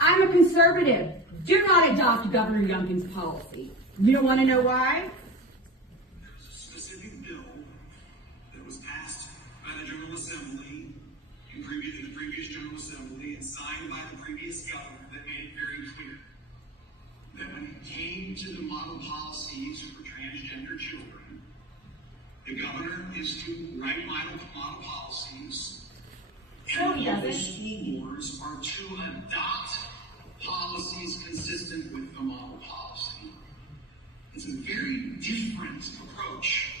I'm a conservative. Do not adopt Governor Youngkin's policy. You don't want to know why? There was a specific bill that was passed by the General Assembly in the previous General Assembly and signed by the previous governor that made it very clear that when it came to the model policies for transgender children, the governor is to write model policies, and the school boards are to adopt policies consistent with the model policy. It's a very different approach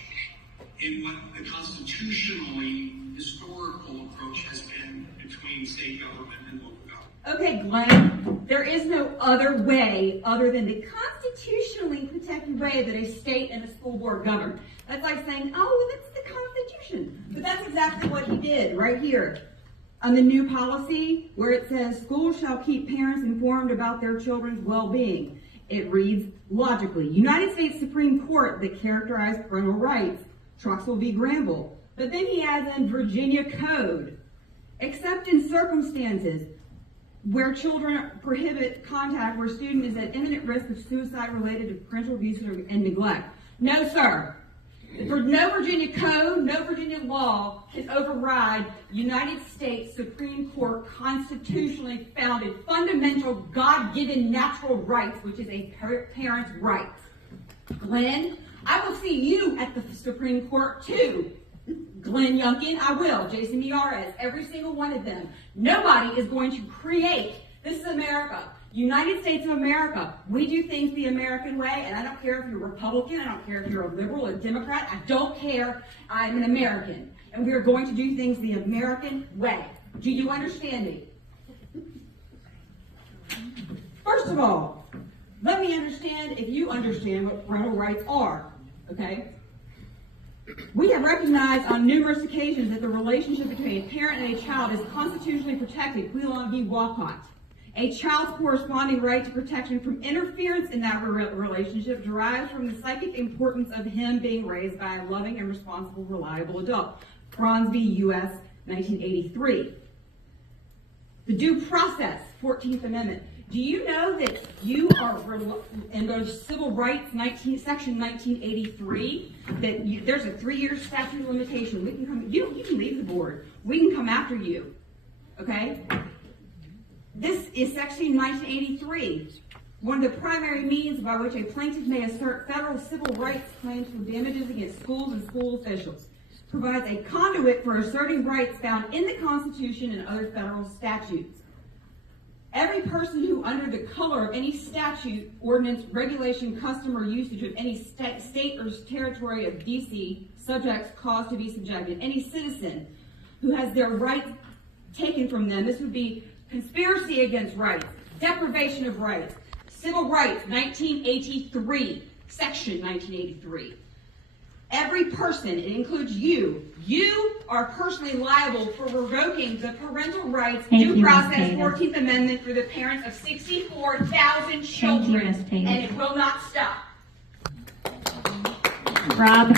in what the constitutionally historical approach has been between state government and local government. Okay, Glenn, there is no other way other than the constitutionally protected way that a state and a school board govern. That's like saying, oh, that's the Constitution. But that's exactly what he did right here. On the new policy where it says schools shall keep parents informed about their children's well-being. It reads logically, United States Supreme Court that characterized parental rights, Truxell v. Granville. But then he adds in Virginia Code, except in circumstances where children prohibit contact where student is at imminent risk of suicide related to parental abuse and neglect. No, sir. For no Virginia code, no Virginia law can override United States Supreme Court constitutionally founded fundamental God-given natural rights, which is a parent's rights. Glenn, I will see you at the Supreme Court too. Glenn Youngkin, I will. Jason Miyares, every single one of them. Nobody is going to create. This is America. United States of America. We do things the American way, and I don't care if you're a Republican, I don't care if you're a liberal, a Democrat, I don't care. I'm an American, and we are going to do things the American way. Do you understand me? First of all, let me understand if you understand what parental rights are, okay? We have recognized on numerous occasions that the relationship between a parent and a child is constitutionally protected, Quilon v. Walcott. A child's corresponding right to protection from interference in that relationship derives from the psychic importance of him being raised by a loving and responsible, reliable adult. Franz v. U.S., 1983. The due process, 14th Amendment. Do you know that you are, in the Civil Rights Section 1983, that there's a 3-year statute of limitation? We can come, you can leave the board. We can come after you, okay? This is Section 1983, one of the primary means by which a plaintiff may assert federal civil rights claims for damages against schools and school officials. Provides a conduit for asserting rights found in the Constitution and other federal statutes. Every person who, under the color of any statute, ordinance, regulation, custom, or usage of any state or territory of D.C. subjects cause to be subjected. Any citizen who has their rights taken from them. This would be conspiracy against rights, deprivation of rights, civil rights, 1983, section 1983. Every person, it includes you are personally liable for revoking the parental rights due process 14th Amendment for the parents of 64,000 children, and it will not stop. Rob.